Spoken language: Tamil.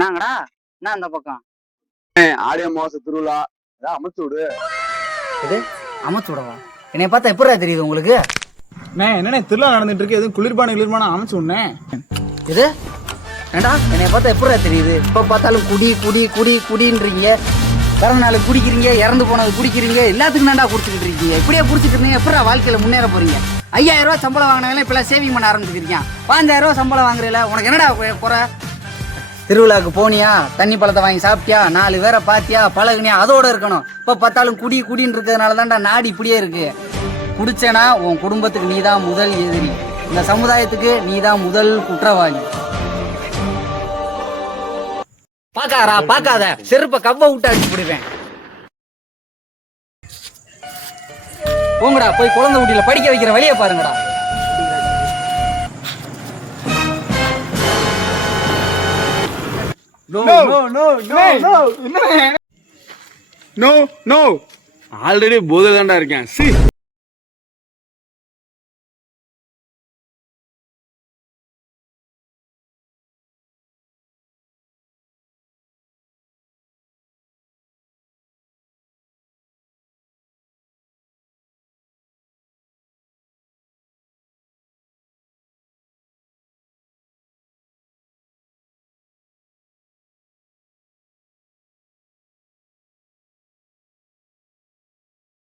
நாங்கடா நான் அந்த பக்கம் ஆடிய மாச திருவிழா ஏதாவது அமைச்சு விடு. இது அமைச்சு விடவா? என்னைய பார்த்தா எப்படா தெரியுது உங்களுக்கு? என்னண்ணே திருவிழா நடந்துட்டு இருக்கு, எதுவும் குளிர்பானம் அமைச்சு விடனே. இது ஏண்டா என்னைய பார்த்தா எப்படா தெரியுது? இப்ப பார்த்தாலும் குடி குடி குடி குடின்றீங்க, பிறந்த நாள் குடிக்கிறீங்க, இறந்து போனது குடிக்கிறீங்க, எல்லாத்துக்கும் தாண்டா குடிச்சுக்கிட்டு இருக்கீங்க. இப்படியே குடிச்சிட்டு இருந்தீங்க எப்படா வாழ்க்கையில முன்னேற போறீங்க? 5000 ரூபாய் சம்பளம் வாங்கினவங்க இப்பெல்லாம் சேவிங் பண்ண ஆரம்பிச்சிருக்கீங்க. 5000 ரூபாய் சம்பளம் வாங்குறீல, உனக்கு என்னடா குறை? திருவிழாவுக்கு போனியா, தண்ணி பழத்தை வாங்கி சாப்பிட்டியா, 4 பேரை பாத்தியா, பழகுனியா, அதோட இருக்கணும். இப்ப பார்த்தாலும் குடி குடின்னு இருக்கிறதுனால தான்டா நாடு இப்படியே இருக்கு. குடிச்சேனா உன் குடும்பத்துக்கு நீதான் முதல் எதிரி, இந்த சமுதாயத்துக்கு நீதான் முதல் குற்றவாளி. பாக்காரா பாக்காத, செருப்ப கவ்வ விட்டு அடிச்சு விடுவேன். போங்கடா போய் குழந்தை குட்டியில படிக்க வைக்கிற வழியை பாருங்கடா. ஆல்ரெடி போதை தாண்டா இருக்கேன்.